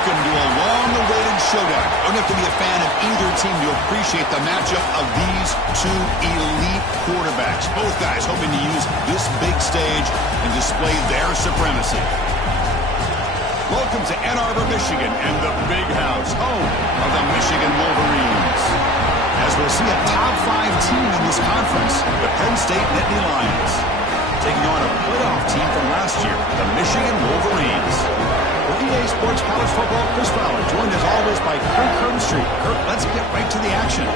Welcome to a long-awaited showdown. You don't have to be a fan of either team to appreciate the matchup of these two elite quarterbacks. Both guys hoping to use this big stage and display their supremacy. Welcome to Ann Arbor, Michigan, and the Big House, home of the Michigan Wolverines. As we'll see a top-5 team in this conference, the Penn State Nittany Lions, taking on a playoff team from last year, the Michigan Wolverines. For EA Sports College Football, Chris Fowler, joined as always by Kirk Herbstreit. Kirk, let's get right to the action.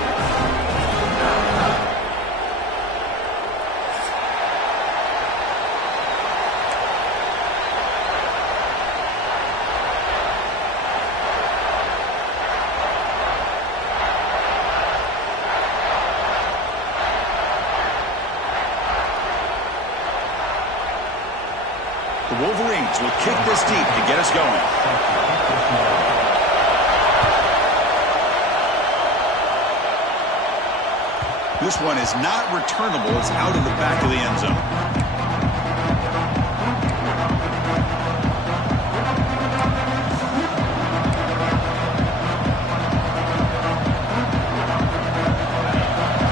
The Wolverines will kick this deep to get us going. This one is not returnable. It's out in the back of the end zone.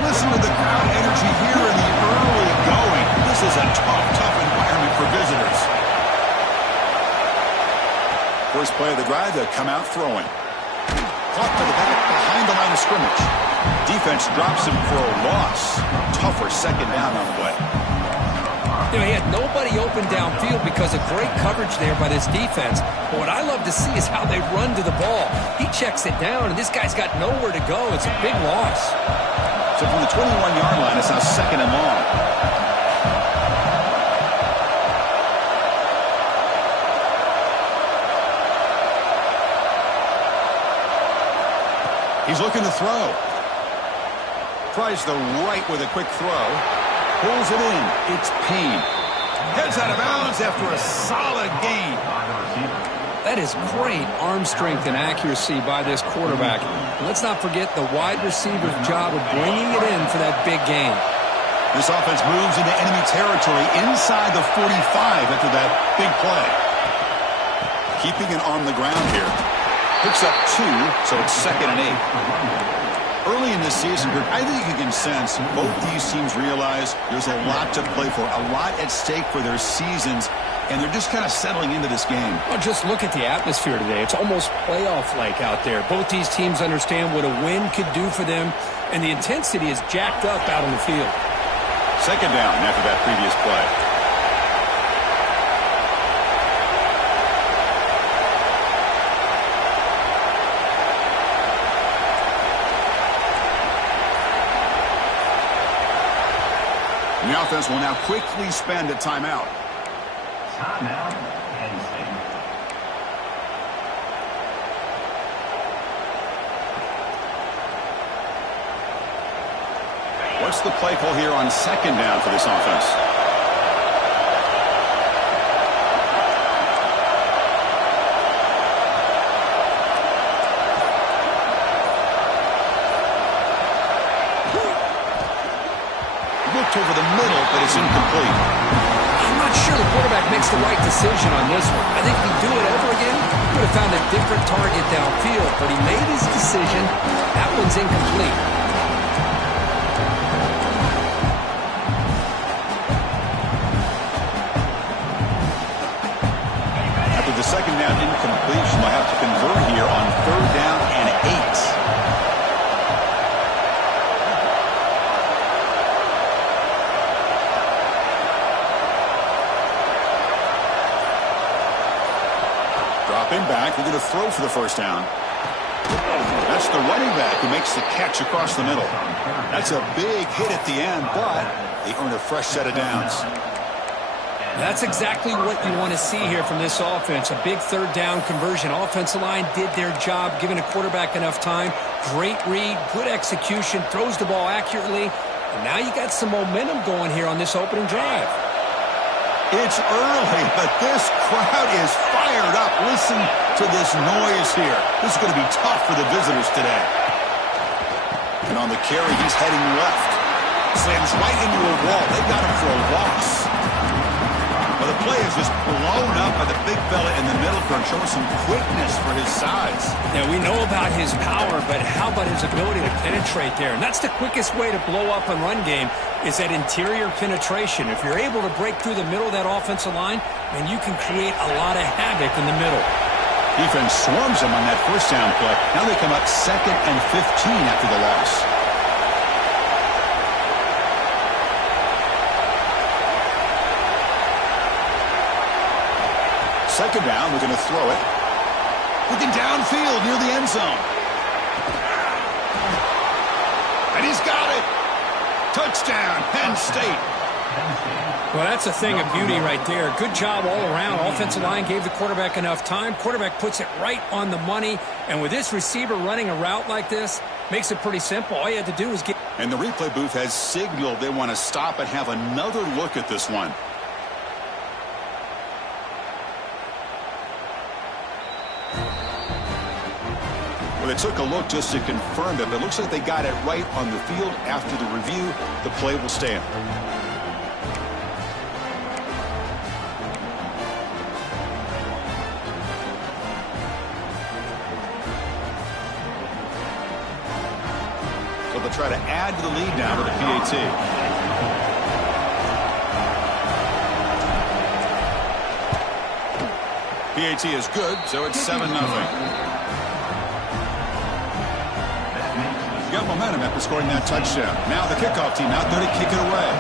Listen to the crowd energy here in the early going. This is a tough environment for visitors. First play of the drive, they'll come out throwing. Caught to the back behind the line of scrimmage. Defense drops him for a loss. Tougher second down on the way. You know, he had nobody open downfield because of great coverage there by this defense. But what I love to see is how they run to the ball. He checks it down, and this guy's got nowhere to go. It's a big loss. So from the 21-yard line, it's now second and long. He's looking to throw. Tries the right with a quick throw. Pulls it in. It's Payne. Heads out of bounds after a solid gain. That is great arm strength and accuracy by this quarterback. And let's not forget the wide receiver's job of bringing it in for that big gain. This offense moves into enemy territory inside the 45 after that big play. Keeping it on the ground here. Picks up 2, so it's second and 8. Early in this season, I think you can sense both these teams realize there's a lot to play for, a lot at stake for their seasons, and they're just kind of settling into this game. Well, just look at the atmosphere today. It's almost playoff-like out there. Both these teams understand what a win could do for them, and the intensity is jacked up out on the field. Second down after that previous play. The offense will now quickly spend a timeout. Timeout, Penn State. What's the play call here on second down for this offense? Over the middle, but it's incomplete. I'm not sure the quarterback makes the right decision on this one. I think if he'd do it over again, he would have found a different target downfield, but he made his decision. That one's incomplete. After the second down incompletion, they'll have to convert here on third down and 8. Dropping back, they're going to throw for the first down. That's the running back who makes the catch across the middle. That's a big hit at the end, but they earn a fresh set of downs. That's exactly what you want to see here from this offense. A big third down conversion. Offensive line did their job, giving a quarterback enough time. Great read, good execution, throws the ball accurately. And now you got some momentum going here on this opening drive. It's early, but this crowd is fired up. Listen to this noise here. This is going to be tough for the visitors today. And on the carry, he's heading left. Slams right into a wall. They got him for a loss. Well, the play is just blown up by the big fella in the middle for showing some quickness for his size. Yeah, we know about his power, but how about his ability to penetrate there? And that's the quickest way to blow up a run game is that interior penetration. If you're able to break through the middle of that offensive line, then you can create a lot of havoc in the middle. Defense swarms them on that first down play. Now they come up 2nd and 15 after the loss. Second down, we're going to throw it. Looking downfield near the end zone. And he's got it. Touchdown, Penn State. Well, that's a thing of beauty right there. Good job all around. Offensive line gave the quarterback enough time. Quarterback puts it right on the money. And with this receiver running a route like this, makes it pretty simple. All you had to do is get... And the replay booth has signaled they want to stop and have another look at this one. Well, they took a look just to confirm it, but it looks like they got it right on the field. After the review, the play will stand. So they'll try to add to the lead now with the PAT. PAT is good, so it's 7-0. Got momentum after scoring that touchdown. Now the kickoff team out there to kick it away.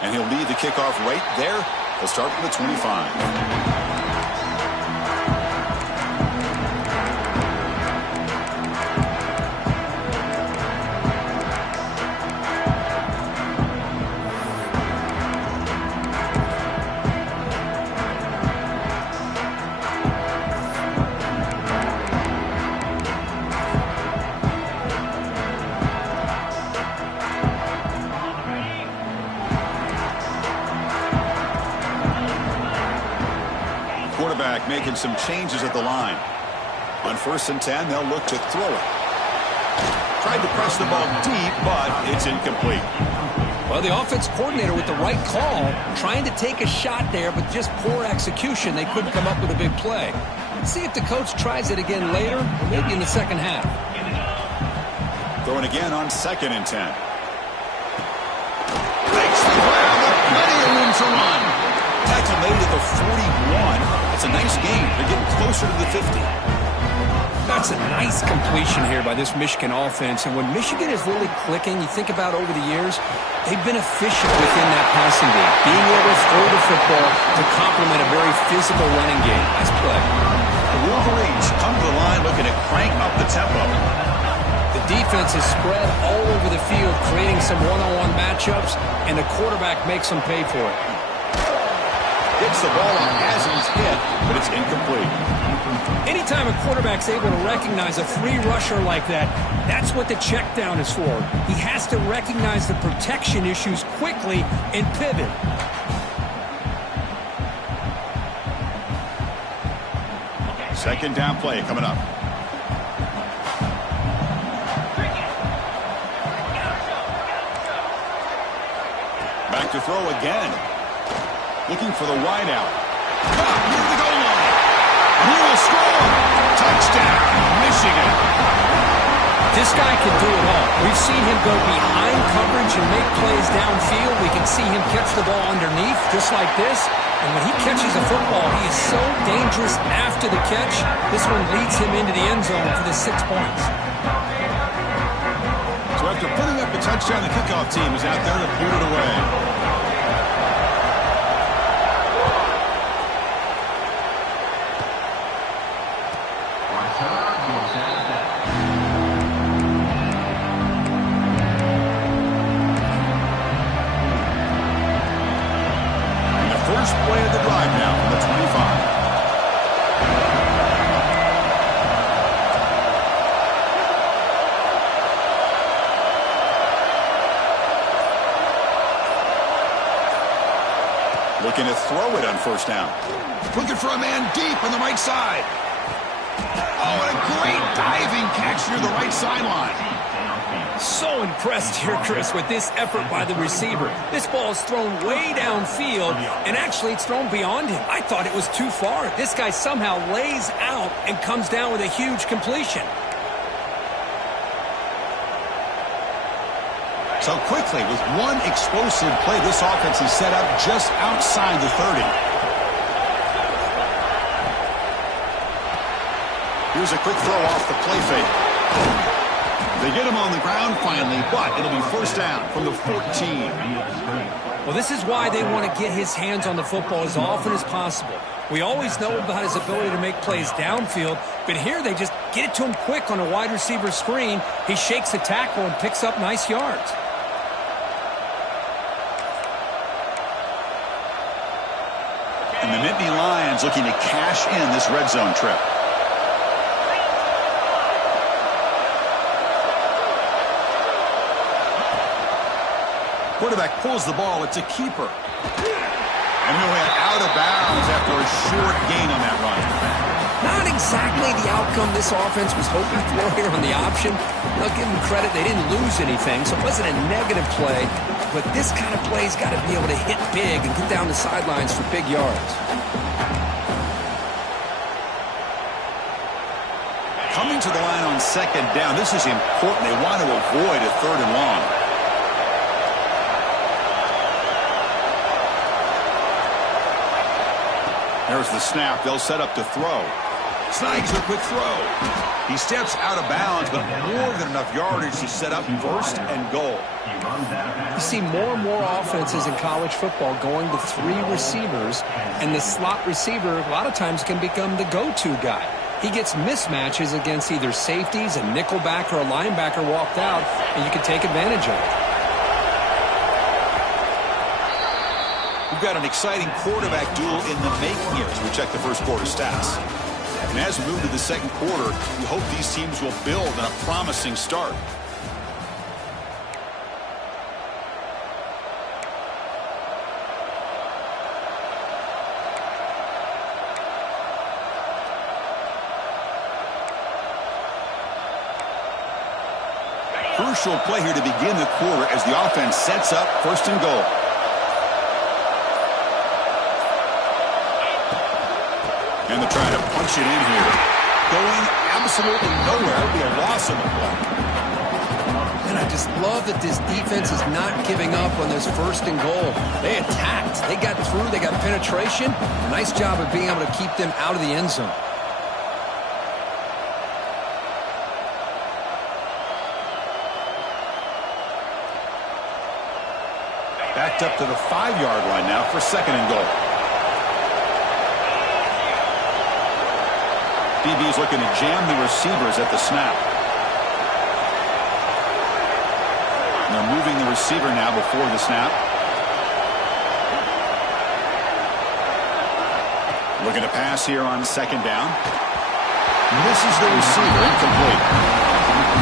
And he'll lead the kickoff right there. He'll start from the 25. Quarterback making some changes at the line. On 1st and 10, they'll look to throw it. Tried to press the ball deep, but it's incomplete. Well, the offense coordinator with the right call, trying to take a shot there, but just poor execution. They couldn't come up with a big play. Let's see if the coach tries it again later, or maybe in the second half. Throwing again on 2nd and 10. Makes the grab with plenty of room to run. Tackle made at the 41. That's a nice gain. They're getting closer to the 50. That's a nice completion here by this Michigan offense. And when Michigan is really clicking, you think about over the years, they've been efficient within that passing game. Being able to throw the football to complement a very physical running game. Nice play. The Wolverines come to the line looking to crank up the tempo. The defense is spread all over the field, creating some one-on-one matchups, and the quarterback makes them pay for it. Gets the ball up as he's hit, but it's incomplete. Anytime a quarterback's able to recognize a free rusher like that, that's what the check down is for. He has to recognize the protection issues quickly and pivot. Second down play coming up. Back to throw again. Looking for the wideout. Near the goal line. He will score. Touchdown, Michigan. This guy can do it all. We've seen him go behind coverage and make plays downfield. We can see him catch the ball underneath, just like this. And when he catches a football, he is so dangerous after the catch. This one leads him into the end zone for the 6 points. So after putting up a touchdown, the kickoff team is out there to boot it away. First play of the drive now from the 25. Looking to throw it on first down. Looking for a man deep on the right side. Oh, and a great Diving catch near the right sideline. So impressed here, Chris, with this effort by the receiver. This ball is thrown way downfield, and actually it's thrown beyond him. I thought it was too far. This guy somehow lays out and comes down with a huge completion. So quickly, with one explosive play, this offense is set up just outside the 30. Here's a quick throw off the play fake. They get him on the ground finally, but it'll be first down from the 14. Well, this is why they want to get his hands on the football as often as possible. We always know about his ability to make plays downfield, but here they just get it to him quick on a wide receiver screen. He shakes the tackle and picks up nice yards. And the Nittany Lions looking to cash in this red zone trip. Quarterback pulls the ball. It's a keeper. And no way out of bounds after a short gain on that run. Not exactly the outcome this offense was hoping for here on the option. I'll give them credit. They didn't lose anything, so it wasn't a negative play. But this kind of play's got to be able to hit big and get down the sidelines for big yards. Coming to the line on second down. This is important. They want to avoid a third and long. There's the snap. They'll set up to throw. Snags a quick throw. He steps out of bounds, but more than enough yardage to set up first and goal. You see more and more offenses in college football going to three receivers, and the slot receiver a lot of times can become the go-to guy. He gets mismatches against either safeties, a nickelbacker, or a linebacker walked out, and you can take advantage of it. We've got an exciting quarterback duel in the making here as we check the first quarter stats. And as we move to the second quarter, we hope these teams will build on a promising start. Crucial play here to begin the quarter as the offense sets up first and goal. And they're trying to punch it in here. Going absolutely nowhere. It'll be a loss of the play. And I just love that this defense is not giving up on this first and goal. They attacked. They got through. They got penetration. Nice job of being able to keep them out of the end zone. Backed up to the 5-yard line now for second and goal. DB's looking to jam the receivers at the snap. And they're moving the receiver now before the snap. Looking to pass here on second down. Misses the receiver, incomplete.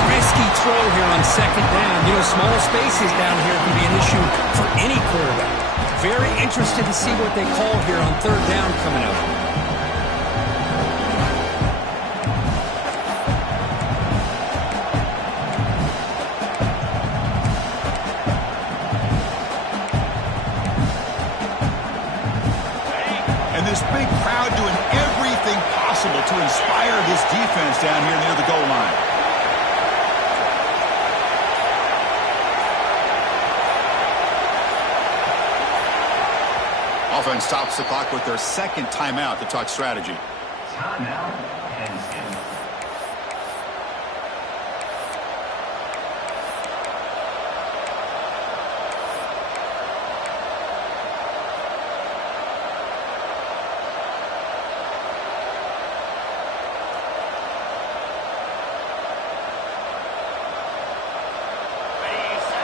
Risky throw here on second down. You know, small spaces down here can be an issue for any quarterback. Very interested to see what they call here on third down coming up. This big crowd doing everything possible to inspire this defense down here near the goal line. Offense stops the clock with their second timeout to talk strategy. Timeout, Penn State.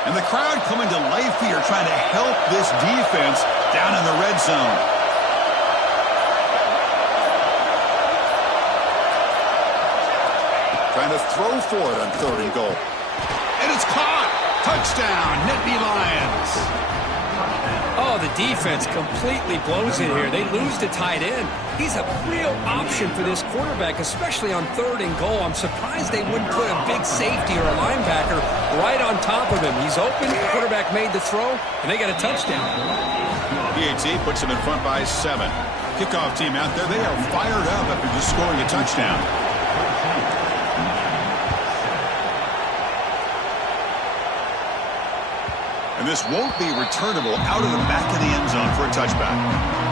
And the crowd coming to life here, trying to help this defense down in the red zone. Trying to throw for it on third and goal. And it's caught. Touchdown, Nittany Lions. Oh, the defense completely blows it here. They lose to tight end. He's a real option for this quarterback, especially on 3rd and goal. I'm surprised they wouldn't put a big safety or a linebacker right on top of him. He's open, the quarterback made the throw, and they got a touchdown. PAT puts them in front by 7. Kickoff team out there, they are fired up after just scoring a touchdown. And this won't be returnable out of the back of the end zone for a touchback.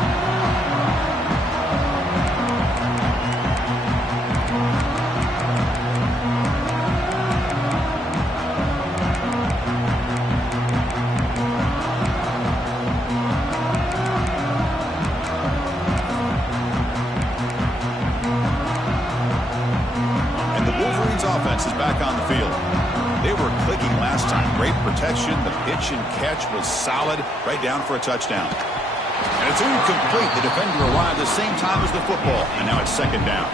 Offense is back on the field. They were clicking last time. Great protection. The pitch and catch was solid. Right down for a touchdown. And it's incomplete. The defender arrived the same time as the football. And now it's 2nd down.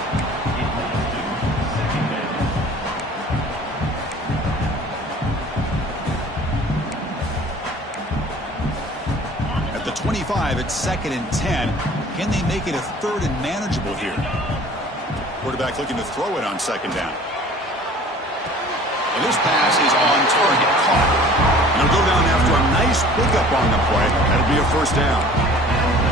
At the 25, it's 2nd and 10. Can they make it a 3rd and manageable here? Quarterback looking to throw it on 2nd down. And this pass is on target, caught. And it'll go down after a nice pickup on the play. That'll be a 1st down.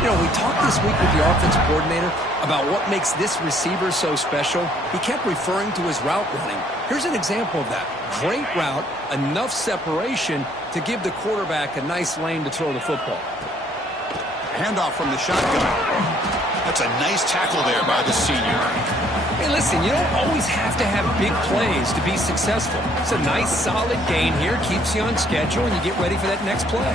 You know, we talked this week with the offensive coordinator about what makes this receiver so special. He kept referring to his route running. Here's an example of that. Great route, enough separation to give the quarterback a nice lane to throw the football. Handoff from the shotgun. That's a nice tackle there by the senior. Hey, listen, you don't always have to have big plays to be successful. It's a nice, solid gain here. Keeps you on schedule, and you get ready for that next play.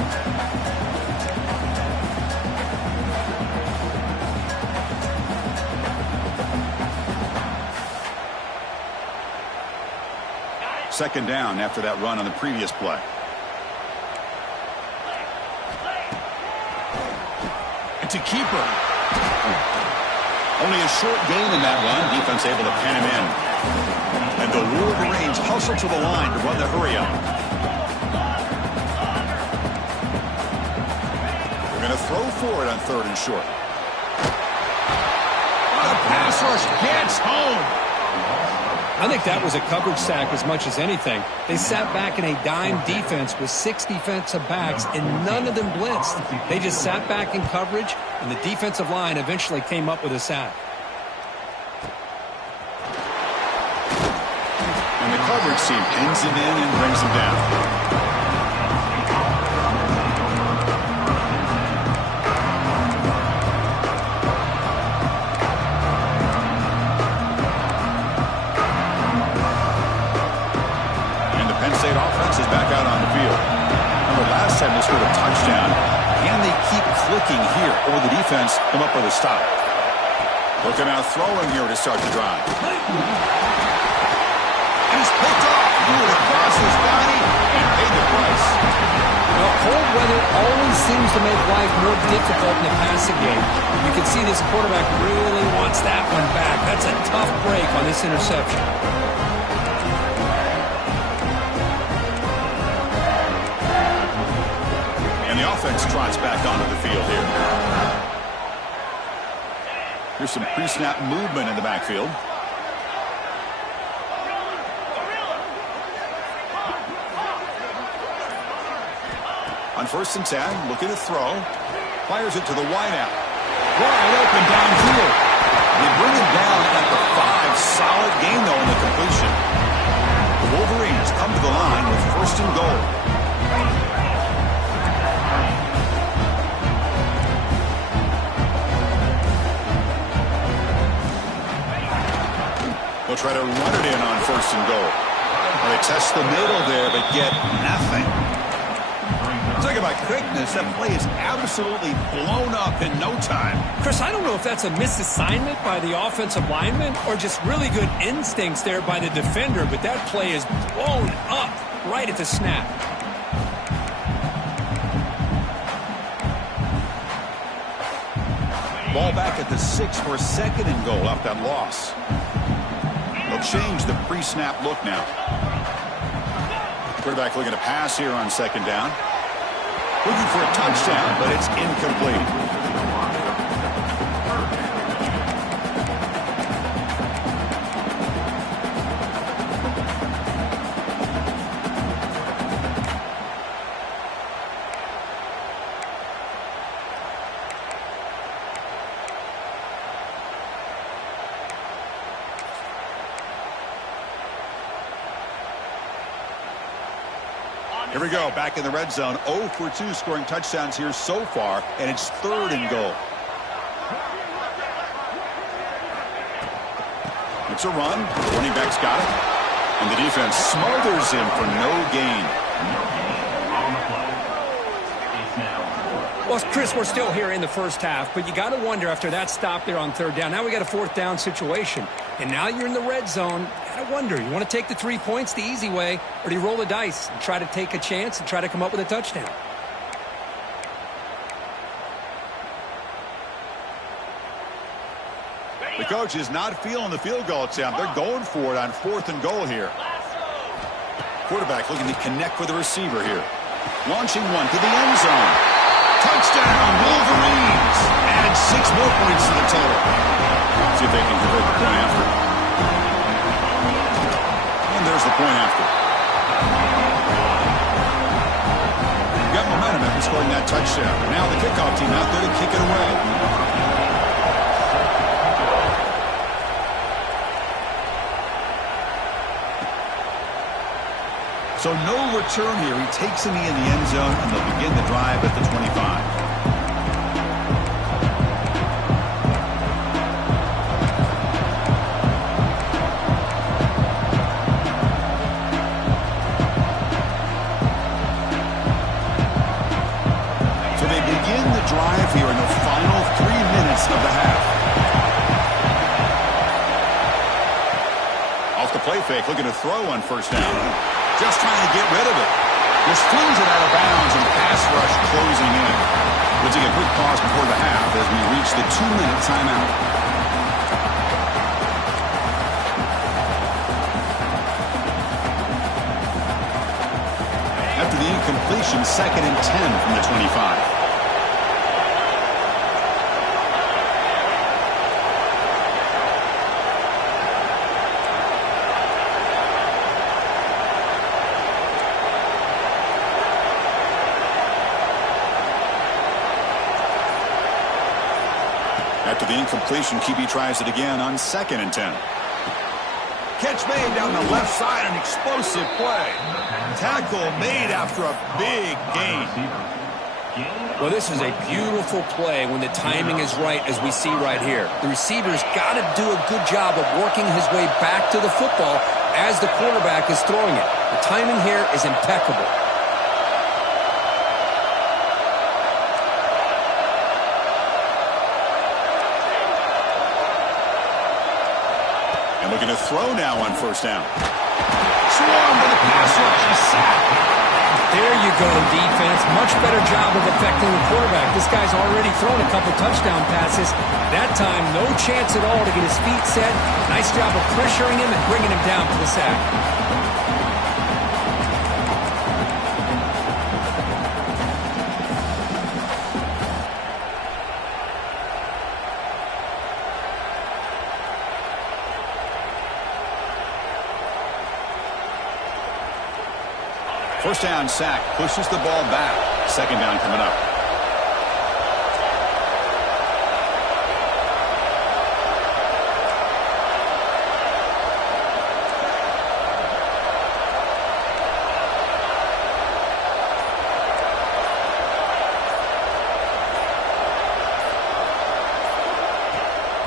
Second down after that run on the previous play. It's a keeper. Only a short gain in that run. Defense able to pen him in. And the Wolverines hustle to the line to run the hurry up. They're going to throw for it on 3rd and short. What a pass rush gets home. I think that was a coverage sack as much as anything. They sat back in a dime defense with 6 defensive backs, and none of them blitzed. They just sat back in coverage, and the defensive line eventually came up with a sack. And the coverage team pins him in and brings him down. Offense is back out on the field. Remember, last time they scored a touchdown. Can they keep clicking here, or the defense come up with a stop? Looking out throwing here to start the drive. And he's picked off. Threw it across his body and paid the price. Well, cold weather always seems to make life more difficult in the passing game. You can see this quarterback really wants that one back. That's a tough break on this interception. And the offense trots back onto the field here. Here's some pre-snap movement in the backfield. On 1st and 10, looking to throw. Fires it to the wideout. Wide open downfield. They bring him down at the 5. Solid gain, though, in the completion. The Wolverines come to the line with 1st and goal. They'll try to run it in on 1st and goal. Well, they test the middle there, but get nothing. Talk about quickness. That play is absolutely blown up in no time. Chris, I don't know if that's a misassignment by the offensive lineman or just really good instincts there by the defender, but that play is blown up right at the snap. Ball back at the 6 for 2nd and goal off that loss. They'll change the pre-snap look now. Quarterback looking to pass here on 2nd down. Looking for a touchdown, but it's incomplete. Here we go, back in the red zone. 0 for 2 scoring touchdowns here so far, and it's 3rd and goal. It's a run. Running back's got it. And the defense smothers him for no gain. Well, Chris, we're still here in the first half, but you got to wonder after that stop there on 3rd down. Now we got a 4th down situation, and now you're in the red zone. You got to wonder, you want to take the 3 points the easy way, or do you roll the dice and try to take a chance and try to come up with a touchdown? The coach is not feeling the field goal attempt. They're going for it on 4th and goal here. Quarterback looking to connect with the receiver here. Launching one to the end zone. Touchdown, Wolverines. Add 6 more points to the total. See if they can convert the point after. And there's the point after. Got momentum after scoring that touchdown. Now the kickoff team out there to kick it away. So no return here. He takes a knee in the end zone, and they'll begin the drive at the 25. So they begin the drive here in the final 3 minutes of the half. Off the play fake, looking to throw on 1st down. Just trying to get rid of it. Just flings it out of bounds, and pass rush closing in. We'll take a quick pause before the half as we reach the 2-minute timeout. After the incompletion, 2nd and 10 from the 25. After the incompletion, QB tries it again on 2nd and 10. Catch made down the left side, an explosive play. Tackle made after a big gain. Well, this is a beautiful play when the timing is right, as we see right here. The receiver's got to do a good job of working his way back to the football as the quarterback is throwing it. The timing here is impeccable. And looking to throw now on 1st down. Swarm with a pass rush and sack. There you go, defense. Much better job of affecting the quarterback. This guy's already thrown a couple touchdown passes. That time, no chance at all to get his feet set. Nice job of pressuring him and bringing him down for the sack. First down sack, pushes the ball back. 2nd down coming up.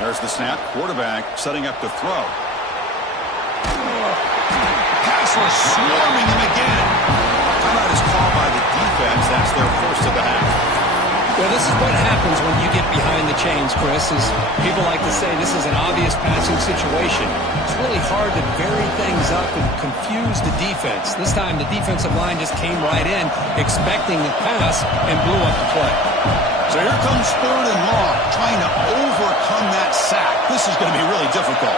There's the snap. Quarterback setting up to throw. Pass was swarming him again. Timeout is called by the defense. That's their 1st of the half. Well, this is what happens when you get behind the chains, Chris. Is people like to say this is an obvious passing situation. It's really hard to vary things up and confuse the defense. This time the defensive line just came right in, expecting the pass, and blew up the play. So here comes 3rd and long, trying to overcome that sack. This is going to be really difficult.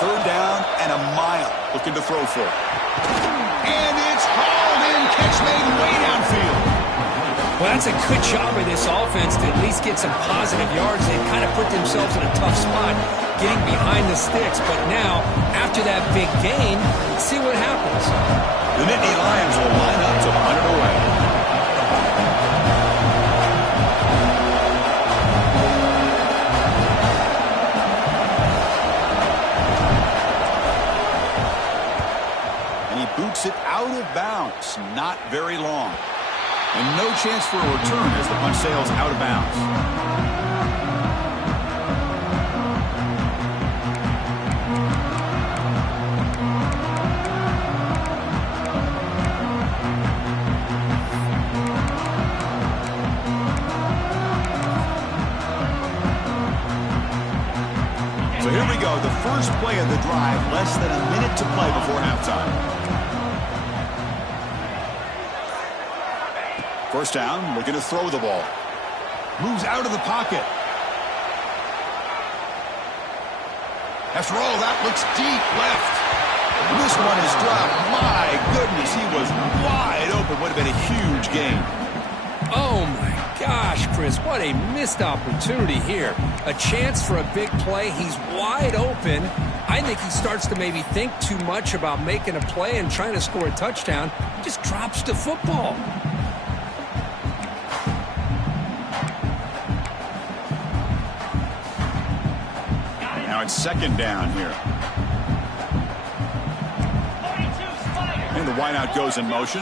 Third down and a mile. Looking to throw for. And it's hauled in. Catch made way downfield. Well, that's a good job of this offense to at least get some positive yards. They've kind of put themselves in a tough spot getting behind the sticks. But now, after that big gain, let's see what happens. The Nittany Lions will line up to punt it away. And he boots it out of bounds. Not very long. And no chance for a return as the punt sails out of bounds. So here we go, the first play of the drive, less than a minute to play before halftime. First down, looking to throw the ball. Moves out of the pocket. After all, that looks deep left. And this one is dropped. My goodness, he was wide open. Would have been a huge gain. Oh, my gosh, Chris, what a missed opportunity here. A chance for a big play. He's wide open. I think he starts to maybe think too much about making a play and trying to score a touchdown. Just drops the football. Now it's second down here. And the wideout goes in motion.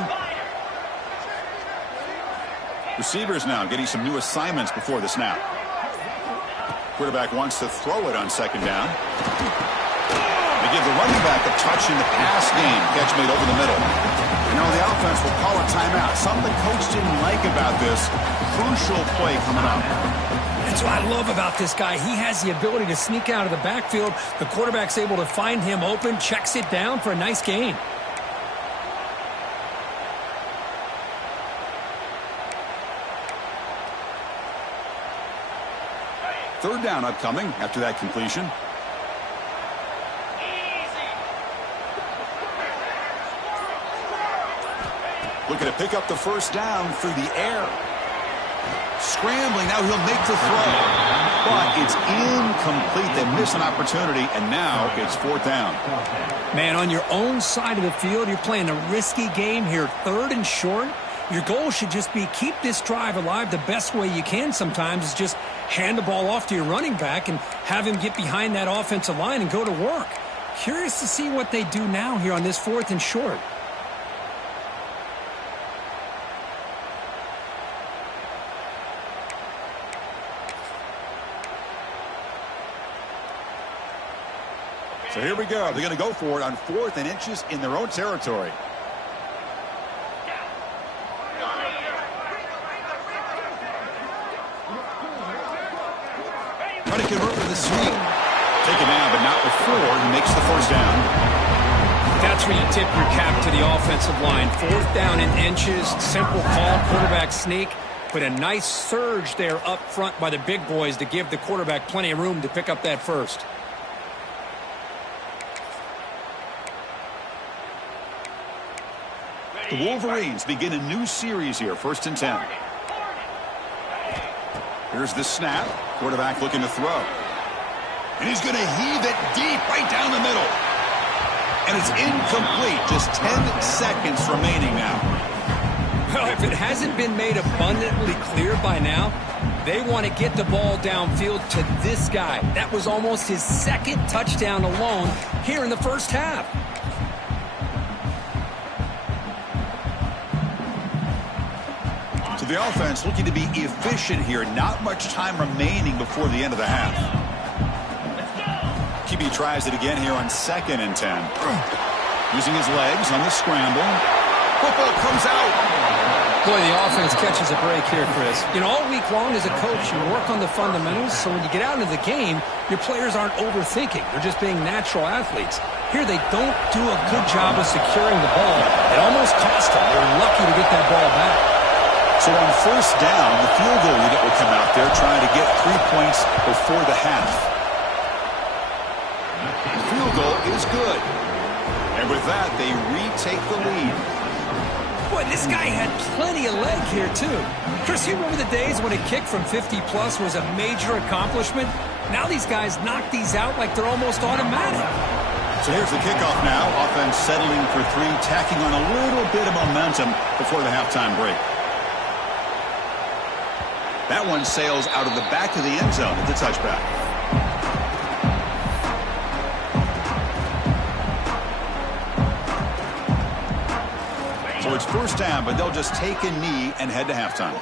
Receivers now getting some new assignments before the snap. Quarterback wants to throw it on second down. They give the running back a touch in the pass game. Catch made over the middle. You know, the offense will call a timeout. Something the coach didn't like about this. Crucial play coming up. That's what I love about this guy. He has the ability to sneak out of the backfield. The quarterback's able to find him open, checks it down for a nice gain. Third down upcoming after that completion. Looking to pick up the first down through the air. Scrambling, now he'll make the throw. But it's incomplete. They miss an opportunity, and now it's fourth down. Man, on your own side of the field, you're playing a risky game here. Third and short. Your goal should just be keep this drive alive the best way you can sometimes is just hand the ball off to your running back and have him get behind that offensive line and go to work. Curious to see what they do now here on this fourth and short. So here we go. They're going to go for it on 4th and inches in their own territory. Trying to convert with a sweep. Take it now, but not before he makes the first down. That's where you tip your cap to the offensive line. 4th down in inches. Simple call, quarterback sneak. But a nice surge there up front by the big boys to give the quarterback plenty of room to pick up that first. The Wolverines begin a new series here, 1st and 10. Here's the snap. Quarterback looking to throw. And he's going to heave it deep right down the middle. And it's incomplete. Just 10 seconds remaining now. Well, if it hasn't been made abundantly clear by now, they want to get the ball downfield to this guy. That was almost his 2nd touchdown alone here in the first half. So the offense looking to be efficient here. Not much time remaining before the end of the half. QB tries it again here on 2nd and 10. Using his legs on the scramble. Football comes out. Boy, the offense catches a break here, Chris. You know, all week long as a coach, you work on the fundamentals, so when you get out into the game, your players aren't overthinking. They're just being natural athletes. Here they don't do a good job of securing the ball. It almost cost them. They were lucky to get that ball back. So on 1st down, the field goal unit will come out there trying to get 3 points before the half. field goal is good. And with that, they retake the lead. Boy, this guy had plenty of leg here, too. Chris, you remember the days when a kick from 50-plus was a major accomplishment? Now these guys knock these out like they're almost automatic. So here's the kickoff now. Offense settling for three, tacking on a little bit of momentum before the halftime break. That one sails out of the back of the end zone at the touchback. So it's first down, but they'll just take a knee and head to halftime.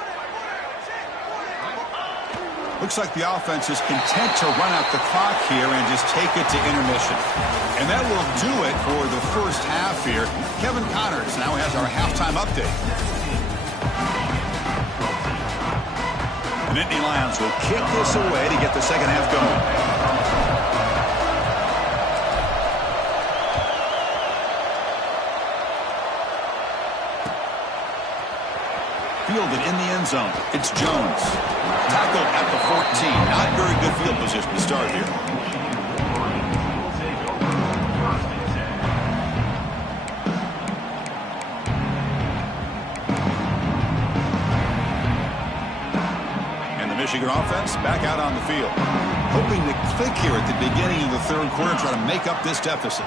Looks like the offense is content to run out the clock here and just take it to intermission. And that will do it for the first half here. Kevin Connors now has our halftime update. The Nittany Lions will kick this away to get the second half going. Fielded in the end zone. It's Jones. Tackled at the 14. Not very good field position to start here. And the Michigan offense back out on the field. Hoping to click here at the beginning of the third quarter, try to make up this deficit.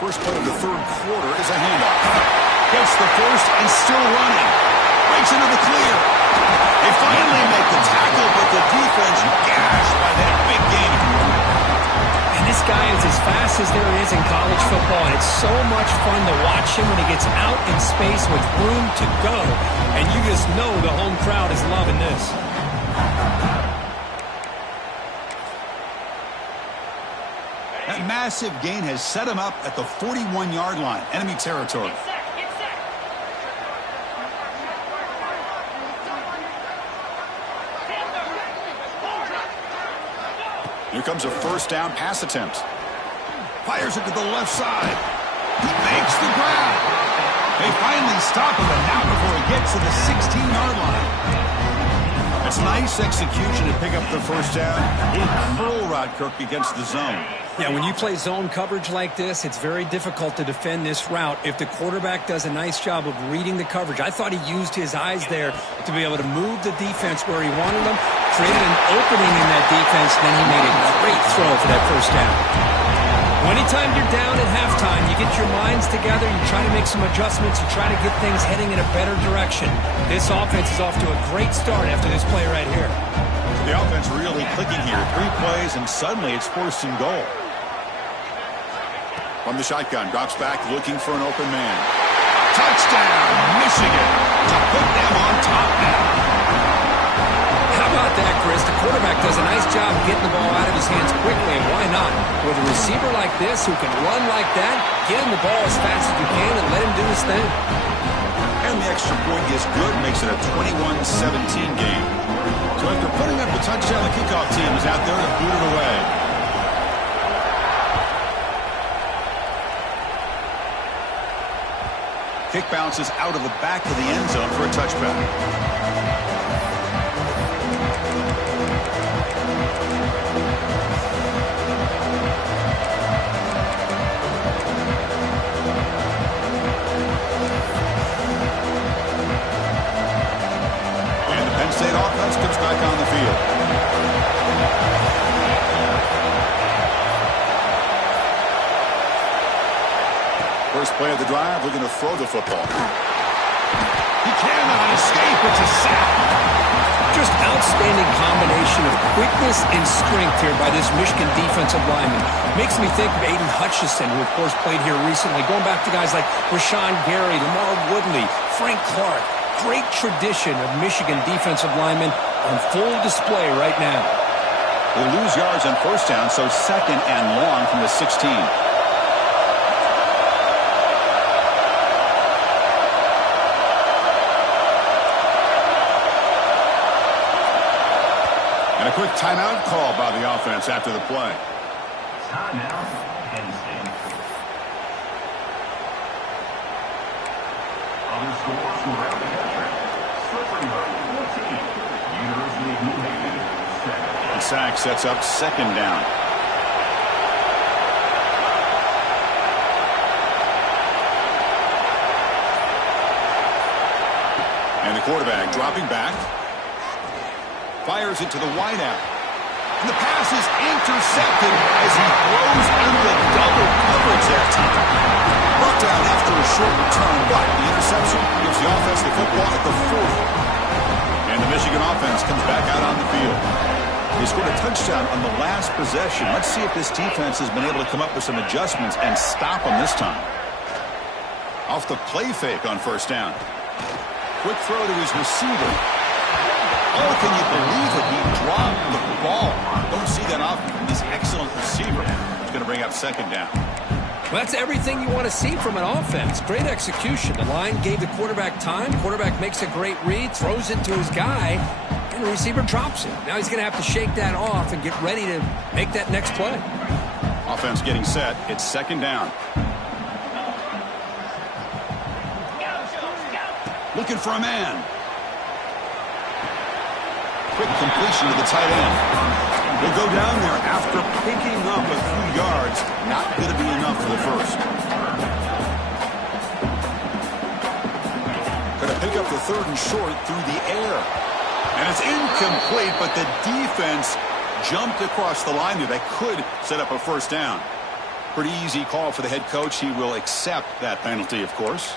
First play of the third quarter is a handoff. Gets the first and still running. Breaks into the clear. They finally make the tackle, but the defense gashed by that big gain. And this guy is as fast as there is in college football, and it's so much fun to watch him when he gets out in space with room to go. And you just know the home crowd is loving this. That massive gain has set him up at the 41-yard line, enemy territory. Here comes a first down pass attempt. Fires it to the left side. He makes the grab. They finally stop him, but not before he gets to the 16-yard line. It's nice execution to pick up the first down. A curl route, Kirk, against the zone. Yeah, when you play zone coverage like this, it's very difficult to defend this route if the quarterback does a nice job of reading the coverage. I thought he used his eyes there to be able to move the defense where he wanted them, created an opening in that defense, then he made a great throw for that first down. Anytime you're down at halftime, you get your minds together, you try to make some adjustments, you try to get things heading in a better direction. This offense is off to a great start after this play right here. The offense really clicking here. 3 plays, and suddenly it's first and goal. From the shotgun, drops back, looking for an open man. Touchdown, Michigan, to put them on top now. How about that, Chris? The quarterback does a nice job getting the ball out of his hands quickly, and why not? With a receiver like this who can run like that, get him the ball as fast as you can and let him do his thing. And the extra point is good, makes it a 21-17 game. So after putting up a touchdown, the kickoff team is out there to boot it away. Kick bounces out of the back of the end zone for a touchback. And the Penn State offense comes back on the field. First play of the drive, looking to throw the football. He cannot escape. It's a sack. Just outstanding combination of quickness and strength here by this Michigan defensive lineman. Makes me think of Aiden Hutchinson, who of course played here recently. Going back to guys like Rashawn Gary, Lamar Woodley, Frank Clark. Great tradition of Michigan defensive linemen on full display right now. They lose yards on first down, so second and long from the 16. And a quick timeout call by the offense after the play. Timeout, Penn State. Other scores from around the country. Slippery 14. University of New Haven 7. And sack sets up second down. quarterback dropping back. Fires it to the wideout. And the pass is intercepted as he throws into double coverage that time. Brought down after a short return, but the interception gives the offense the football at the 40. And the Michigan offense comes back out on the field. They scored a touchdown on the last possession. Let's see if this defense has been able to come up with some adjustments and stop them this time. Off the play fake on first down. Quick throw to his receiver. Oh, can you believe it? He dropped the ball. Don't see that often from this excellent receiver. He's going to bring up second down. Well, that's everything you want to see from an offense. Great execution. The line gave the quarterback time. Quarterback makes a great read, throws it to his guy, and the receiver drops it. Now he's going to have to shake that off and get ready to make that next play. Offense getting set. It's second down. Looking for a man. Quick completion to the tight end. He'll go down there after picking up a few yards. Not going to be enough for the first. Going to pick up the third and short through the air. And it's incomplete, but the defense jumped across the line there. That could set up a first down. Pretty easy call for the head coach. He will accept that penalty, of course.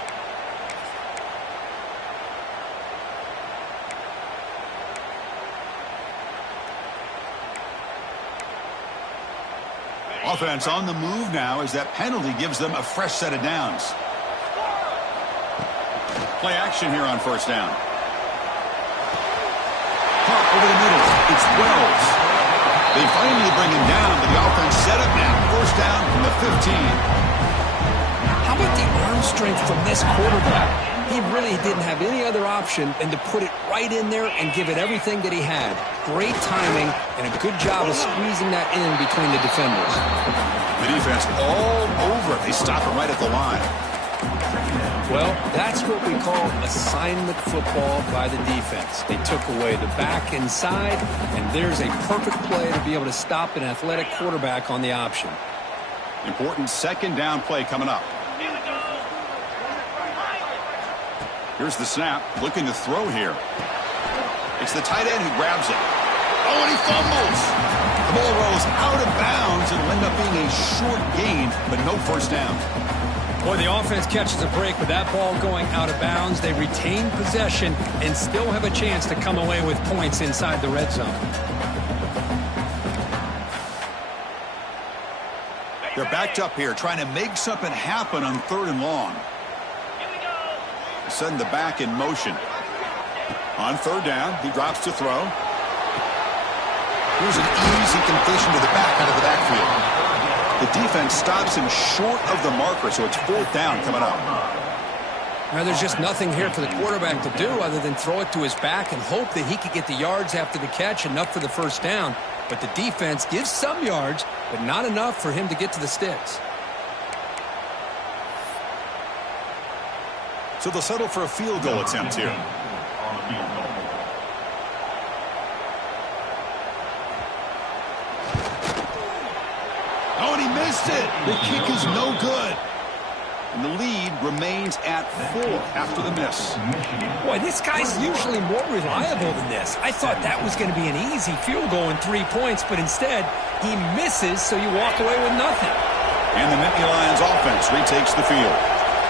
Offense on the move now as that penalty gives them a fresh set of downs. Play action here on first down. Caught over the middle. It's Wells. They finally bring him down, but the offense set up now. First down from the 15. How about the arm strength from this quarterback? He really didn't have any other option than to put it right in there and give it everything that he had. Great timing and a good job of squeezing that in between the defenders. The defense all over. They stop him right at the line. Well, that's what we call assignment football by the defense. They took away the back inside, and there's a perfect play to be able to stop an athletic quarterback on the option. Important second down play coming up. Here's the snap, looking to throw here. It's the tight end who grabs it. Oh, and he fumbles. The ball rolls out of bounds and will end up being a short gain, but no first down. Boy, the offense catches a break with that ball going out of bounds. They retain possession and still have a chance to come away with points inside the red zone. They're backed up here, trying to make something happen on third and long. Send the back in motion. On third down, he drops to throw. Here's an easy completion to the back out of the backfield. The defense stops him short of the marker, so it's fourth down coming up. Now, there's just nothing here for the quarterback to do other than throw it to his back and hope that he could get the yards after the catch, enough for the first down. But the defense gives some yards, but not enough for him to get to the sticks. So they'll settle for a field goal attempt here. Oh, and he missed it. The kick is no good. And the lead remains at 4 after the miss. Boy, this guy's usually more reliable than this. I thought that was going to be an easy field goal in 3 points, but instead he misses, so you walk away with nothing. And the Nittany Lions offense retakes the field.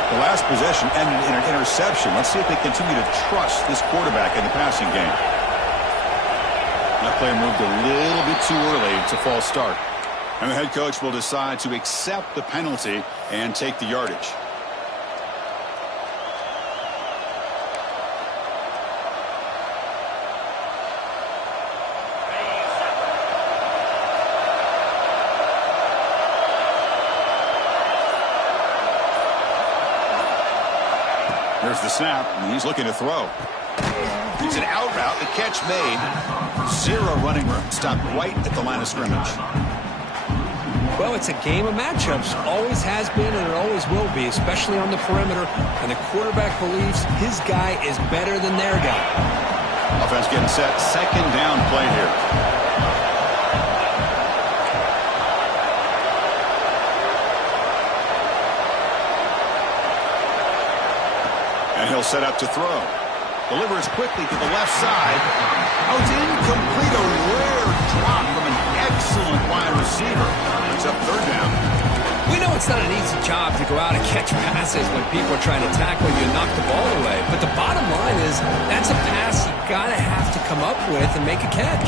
The last possession ended in an interception. Let's see if they continue to trust this quarterback in the passing game. That play moved a little bit too early to false start. And the head coach will decide to accept the penalty and take the yardage. There's the snap, and he's looking to throw. It's an out route, the catch made. Zero running room, stopped right at the line of scrimmage. Well, it's a game of matchups. Always has been and it always will be, especially on the perimeter. And the quarterback believes his guy is better than their guy. Offense getting set. Second down play here. And he'll set up to throw. Delivers quickly to the left side. Oh, it's incomplete. A rare drop from an excellent wide receiver. It's up third down. We know it's not an easy job to go out and catch passes when people are trying to tackle you and knock the ball away. But the bottom line is that's a pass you got to have to come up with and make a catch.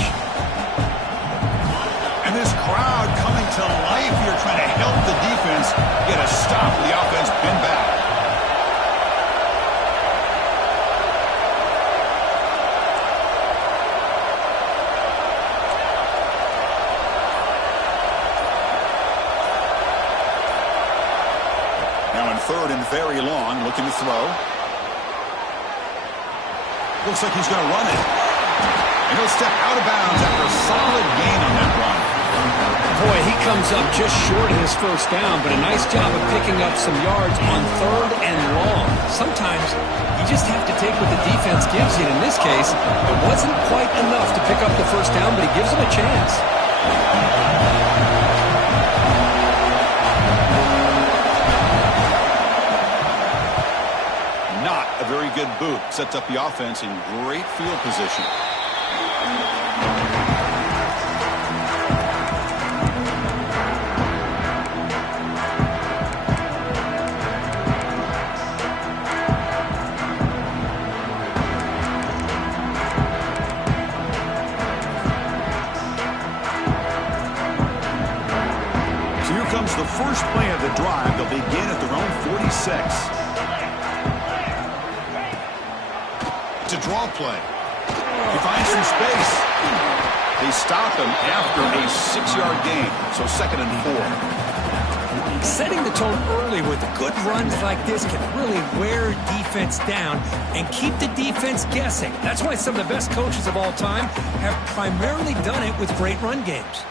And this crowd coming to life here trying to help the defense get a stop. The offense pinned back. Now in third and very long, looking to throw. Looks like he's going to run it. And he'll step out of bounds after a solid gain on that run. Boy, he comes up just short of his first down, but a nice job of picking up some yards on third and long. Sometimes you just have to take what the defense gives you. In this case, it wasn't quite enough to pick up the first down, but he gives him a chance. Not a very good boot. Sets up the offense in great field position. So here comes the first play of the drive. They'll begin at their own 46. To draw play. He finds some space. They stop him after a 6-yard gain. So 2nd and 4. Setting the tone early with good runs like this can really wear defense down and keep the defense guessing. That's why some of the best coaches of all time have primarily done it with great run games.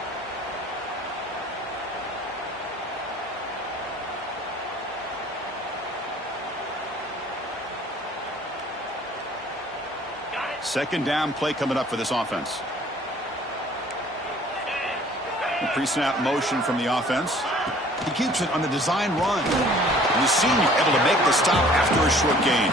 Second down play coming up for this offense. Pre-snap motion from the offense. He keeps it on the design run. And the senior able to make the stop after a short gain.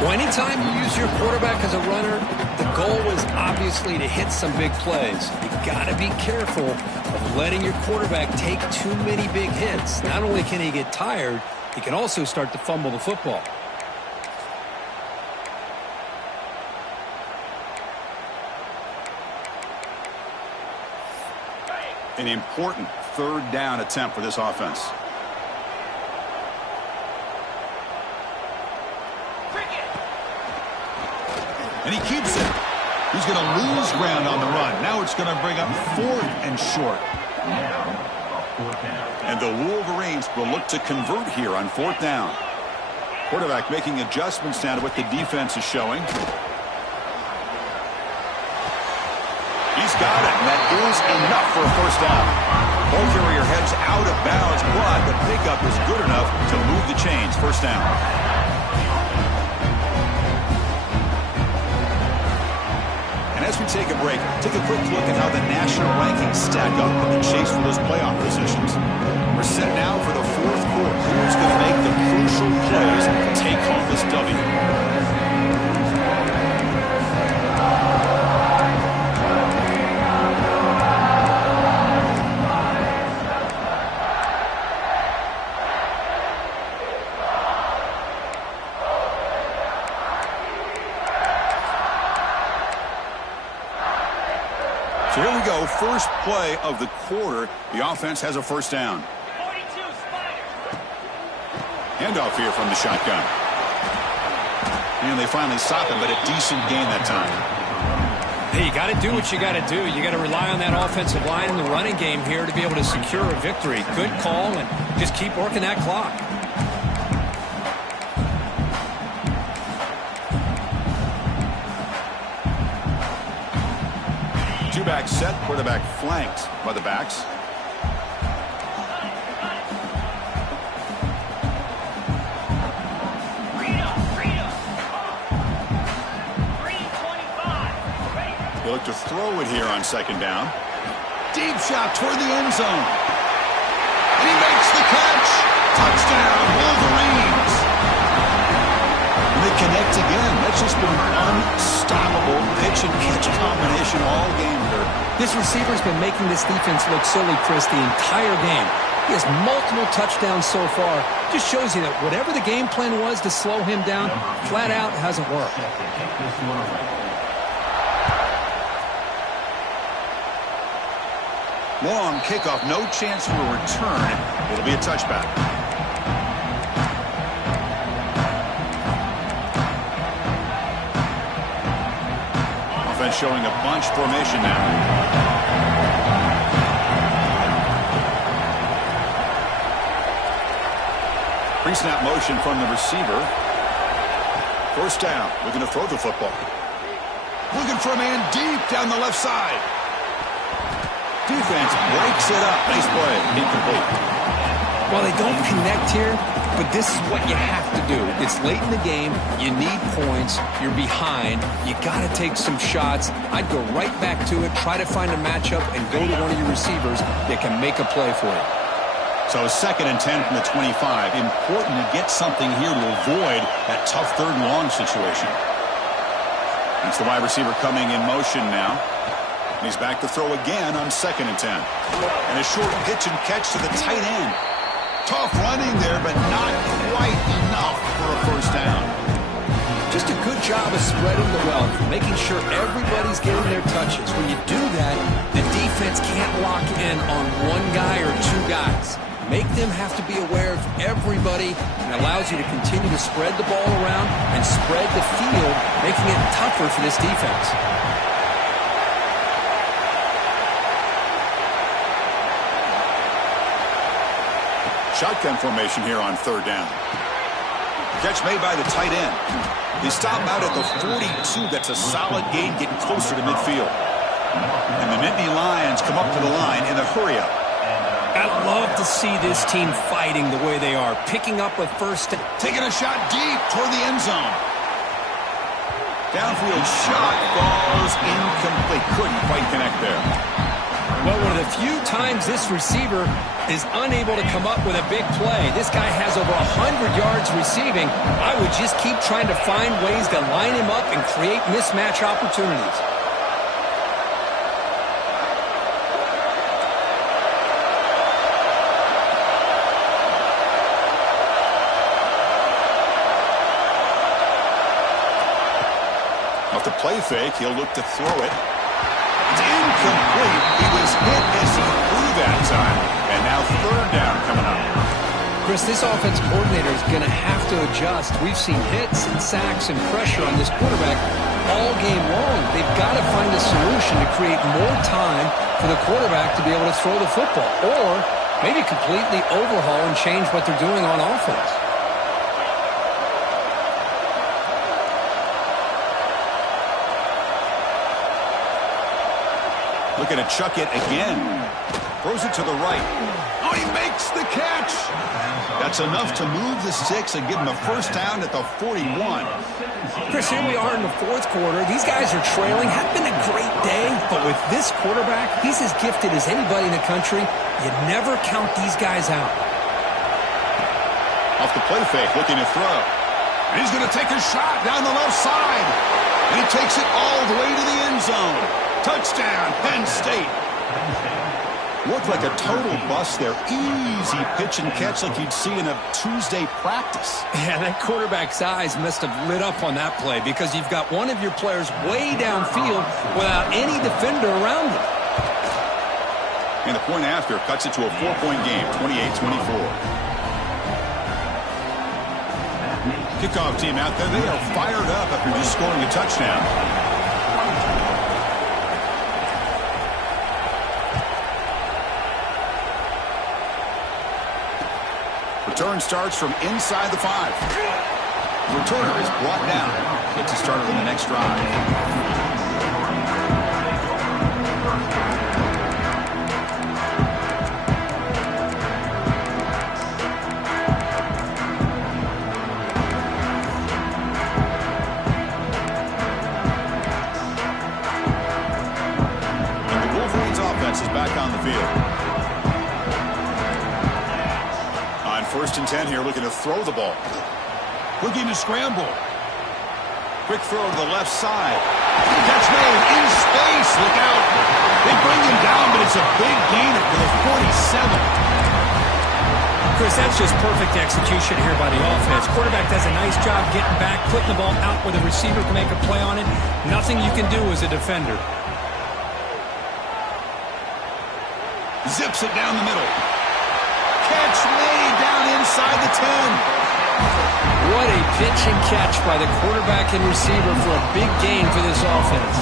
Well, anytime you use your quarterback as a runner, the goal is obviously to hit some big plays. You got to be careful of letting your quarterback take too many big hits. Not only can he get tired, he can also start to fumble the football. An important third down attempt for this offense. And he keeps it. He's going to lose ground on the run. Now it's going to bring up 4th and short. And the Wolverines will look to convert here on 4th down. Quarterback making adjustments now to what the defense is showing. He's got it, and that is enough for a first down. Ball carrier heads out of bounds, but the pickup is good enough to move the chains. First down. And as we take a break, take a quick look at how the national rankings stack up in the chase for those playoff positions. We're set now for the 4th quarter. Who's going to make the crucial plays to take home this W? So here we go, first play of the quarter. The offense has a first down. 42 Spiders. Handoff here from the shotgun. And they finally stop him, but a decent gain that time. Hey, you got to do what you got to do. You got to rely on that offensive line in the running game here to be able to secure a victory. Good call, and just keep working that clock. Two-back set, quarterback flanked by the backs. They look to throw it here on second down. Deep shot toward the end zone. And he makes the catch. Touchdown, Wolverines. And they connect again. That's just been an unstoppable pitch and catch combination all game here. This receiver's been making this defense look silly, Chris, the entire game. He has multiple touchdowns so far. Just shows you that whatever the game plan was to slow him down, flat out hasn't worked. Long kickoff, no chance for a return. It'll be a touchback. Offense showing a bunch formation now. Pre-snap motion from the receiver. First down. Looking to throw the football. Looking for a man deep down the left side. Defense breaks it up. Nice play. Incomplete. Well, they don't connect here, but this is what you have to do. It's late in the game. You need points. You're behind. You got to take some shots. I'd go right back to it, try to find a matchup, and go to one of your receivers that can make a play for you. So 2nd and 10 from the 25. Important to get something here to avoid that tough 3rd and long situation. It's the wide receiver coming in motion now. And he's back to throw again on 2nd and 10. And a short pitch and catch to the tight end. Tough running there, but not quite enough for a first down. Just a good job of spreading the wealth, making sure everybody's getting their touches. When you do that, the defense can't lock in on one guy or 2 guys. Make them have to be aware of everybody, and allows you to continue to spread the ball around and spread the field, making it tougher for this defense. Shotgun formation here on 3rd down. Catch made by the tight end. He stopped out at the 42. That's a solid gain, getting closer to midfield. And the Nittany Lions come up to the line in a hurry-up. I love to see this team fighting the way they are, picking up a first. Taking a shot deep toward the end zone. Downfield shot falls incomplete. Couldn't quite connect there. Well, one of the few times this receiver is unable to come up with a big play. This guy has over 100 yards receiving. I would just keep trying to find ways to line him up and create mismatch opportunities. Off the play fake, he'll look to throw it. It's incomplete. He was hit as he threw that time. And now 3rd down coming up. Chris, this offense coordinator is going to have to adjust. We've seen hits and sacks and pressure on this quarterback all game long. They've got to find a solution to create more time for the quarterback to be able to throw the football, or maybe completely overhaul and change what they're doing on offense. Looking to chuck it again. Throws it to the right. Oh, he makes the catch. That's enough to move the sticks and give him a first down at the 41. Chris, here we are in the 4th quarter. These guys are trailing. Hadn't been a great day, but with this quarterback, he's as gifted as anybody in the country. You never count these guys out. Off the play fake, looking to throw. And he's going to take a shot down the left side. And he takes it all the way to the end zone. Touchdown, Penn State. Looked like a total bust there. Easy pitch and catch like you'd see in a Tuesday practice. Yeah, that quarterback's eyes must have lit up on that play, because you've got one of your players way downfield without any defender around him. And the point after cuts it to a 4-point game, 28-24. Kickoff team out there, they are fired up after just scoring a touchdown. Return starts from inside the 5. The returner is brought down. Gets it started on the next drive. Is back on the field. On 1st and 10 here, looking to throw the ball. Looking to scramble. Quick throw to the left side. Catch made in space. Look out. They bring him down, but it's a big gainer for the 47. Chris, that's just perfect execution here by the offense. Quarterback does a nice job getting back, putting the ball out where the receiver can make a play on it. Nothing you can do as a defender. Zips it down the middle. Catch made down inside the 10. What a pitch and catch by the quarterback and receiver for a big gain for this offense.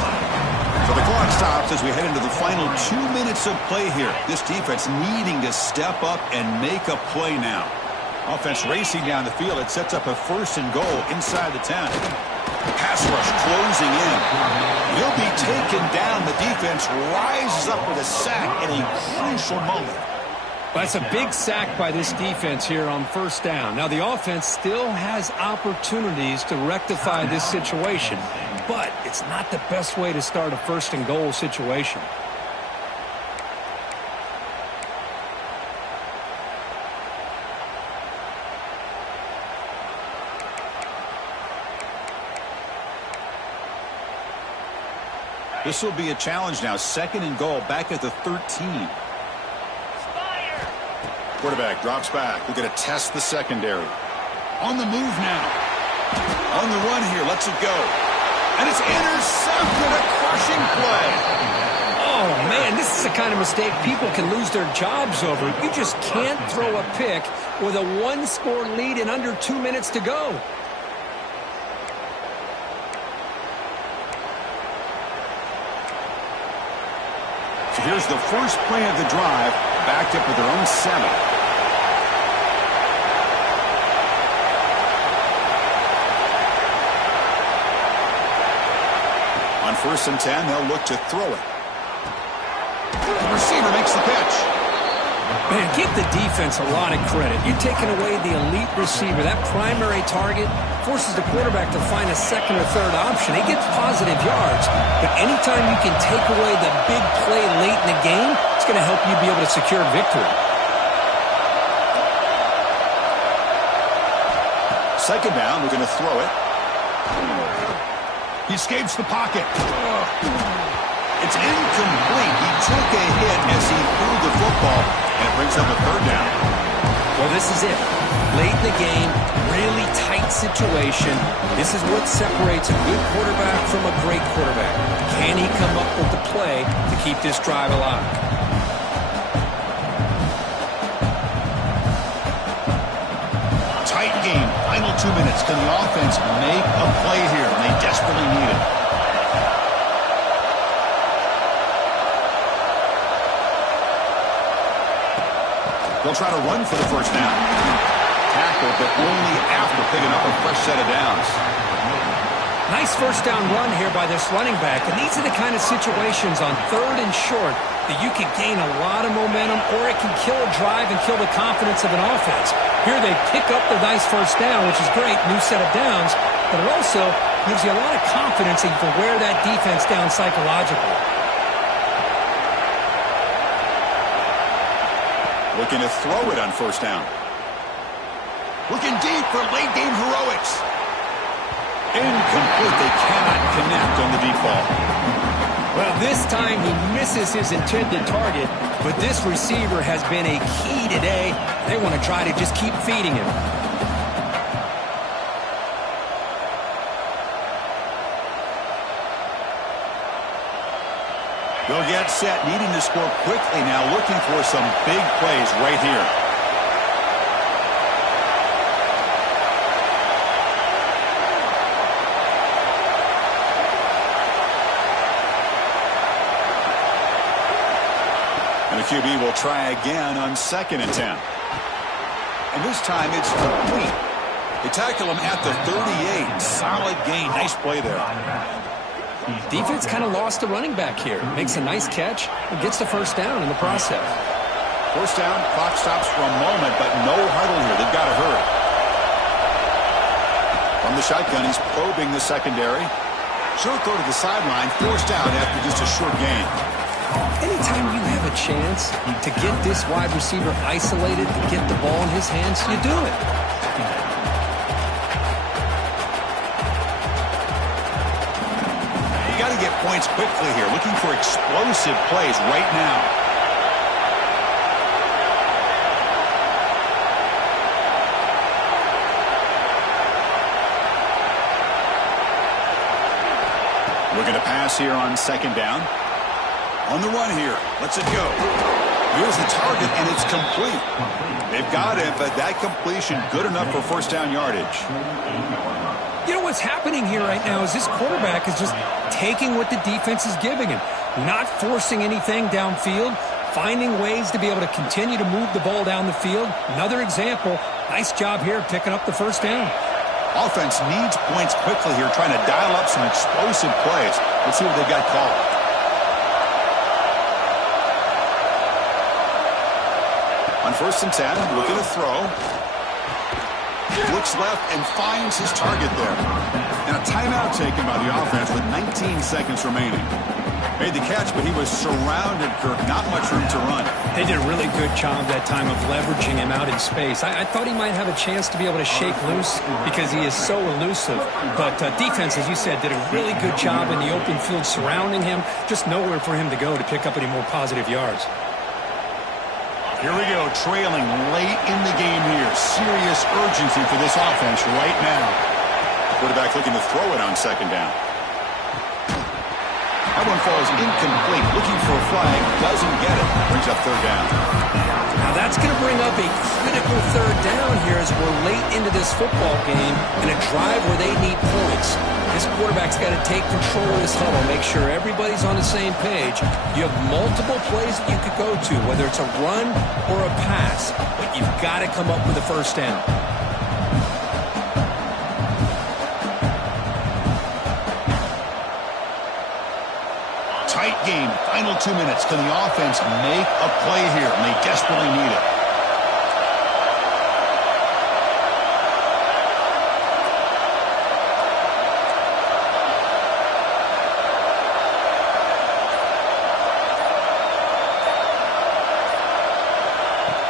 So the clock stops as we head into the final 2 minutes of play here. This defense needing to step up and make a play now. Offense racing down the field. It sets up a 1st and goal inside the 10. Pass rush closing in. He'll be taken down. The defense rises up with a sack in a crucial moment. That's a big sack by this defense here on 1st down. Now, the offense still has opportunities to rectify this situation, but it's not the best way to start a 1st and goal situation. This will be a challenge now. 2nd and goal back at the 13. Quarterback drops back. We're going to test the secondary. On the move now. On the run here. Lets it go. And it's intercepted. A crushing play. Oh, man, this is the kind of mistake people can lose their jobs over. You just can't throw a pick with a 1-score lead in under 2 minutes to go. So here's the first play of the drive. Backed up with their own 7. On 1st and 10, they'll look to throw it. The receiver makes the catch. Man, give the defense a lot of credit. You're taking away the elite receiver. That primary target forces the quarterback to find a 2nd or 3rd option. He gets positive yards, but anytime you can take away the big play late in the game, it's going to help you be able to secure victory. 2nd down, we're going to throw it. He escapes the pocket. It's incomplete. He took a hit as he threw the football, and it brings up a 3rd down. Well, this is it. Late in the game, really tight situation. This is what separates a good quarterback from a great quarterback. Can he come up with the play to keep this drive alive? Tight game. Final 2 minutes. Can the offense make a play here? And they desperately need it. They'll try to run for the 1st down. Tackle, but only after picking up a fresh set of downs. Nice 1st down run here by this running back. And these are the kind of situations on 3rd and short that you can gain a lot of momentum, or it can kill a drive and kill the confidence of an offense. Here they pick up the nice 1st down, which is great, new set of downs, but it also gives you a lot of confidence that you can wear that defense down psychologically. Looking to throw it on 1st down. Looking deep for late game heroics. Incomplete. They cannot connect on the deep ball. Well, this time he misses his intended target, but this receiver has been a key today. They want to try to just keep feeding him. They'll get set, needing to score quickly now, looking for some big plays right here. And the QB will try again on 2nd and 10. And this time it's complete. They tackle him at the 38. Solid gain. Nice play there. Defense kind of lost the running back here. Makes a nice catch and gets the 1st down in the process. 1st down, clock stops for a moment, but no huddle here. They've got to hurry. From the shotgun, he's probing the secondary. Short throw to the sideline, forced out after just a short gain. Anytime you have a chance to get this wide receiver isolated, to get the ball in his hands, you do it. points quickly here, looking for explosive plays right now. Looking to pass here on second down. On the run here. Lets it go. Here's the target, and it's complete. They've got it, but that completion good enough for first down yardage. You know what's happening here right now is this quarterback is just taking what the defense is giving him, not forcing anything downfield, finding ways to be able to continue to move the ball down the field. Another example, nice job here picking up the first down. Offense needs points quickly here, trying to dial up some explosive plays. Let's see what they've got called. On 1st and 10, looking to throw. Looks left and finds his target there. And a timeout taken by the offense with 19 seconds remaining. Made the catch, but he was surrounded, Kirk. Not much room to run. They did a really good job that time of leveraging him out in space. I thought he might have a chance to be able to shake loose because he is so elusive. But defense, as you said, did a really good job in the open field surrounding him. Just nowhere for him to go to pick up any more positive yards. Here we go, trailing late in the game here. Serious urgency for this offense right now. Quarterback looking to throw it on second down. That one falls incomplete. Looking for a flag. Doesn't get it. Brings up third down. Now that's going to bring up a critical third down here as we're late into this football game in a drive where they need points. This quarterback's got to take control of this huddle, make sure everybody's on the same page. You have multiple plays that you could go to, whether it's a run or a pass, but you've got to come up with a first down. Tight game, final 2 minutes. Can the offense make a play here? And they desperately need it.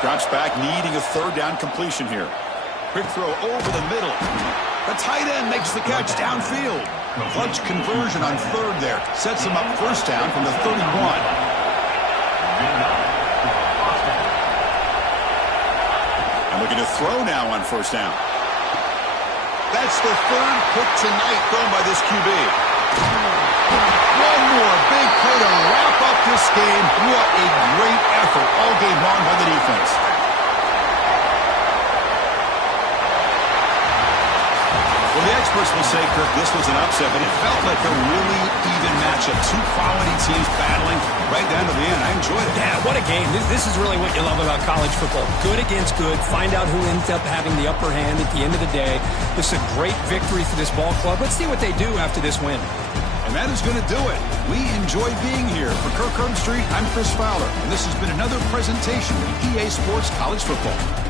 Drops back, needing a third down completion here. Quick throw over the middle. The tight end makes the catch downfield. Clutch conversion on third there. Sets him up first down from the 31. And looking to throw now on first down. That's the third pick tonight thrown by this QB. One more big play to wrap up this game. What a great effort all game long by the defense. Well, the experts will say, Kirk, this was an upset, but it felt like a really even matchup. Two quality teams battling right down to the end. I enjoyed it. Yeah, what a game. This is really what you love about college football. Good against good. Find out who ends up having the upper hand at the end of the day. This is a great victory for this ball club. Let's see what they do after this win. And that is going to do it. We enjoy being here. For Kirk Herbstreit, I'm Chris Fowler, and this has been another presentation of EA Sports College Football.